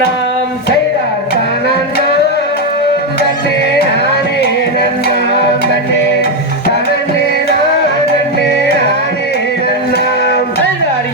நன்னாம் செய்தார் தனன்னாம் தன்னே நானே நன்னாம் தன்னே தனன்னே நானே நானே நன்னாம் செய்தார்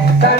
Thank you.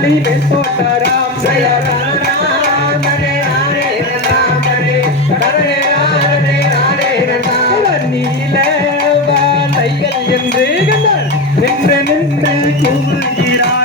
मुरारी में सोता राम जया राम हरे हरे राम हरे हरे हरे हरे ராம் நீல வாழைகள் என்று நின்று நின்று கூறுகிறார்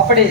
அப்படி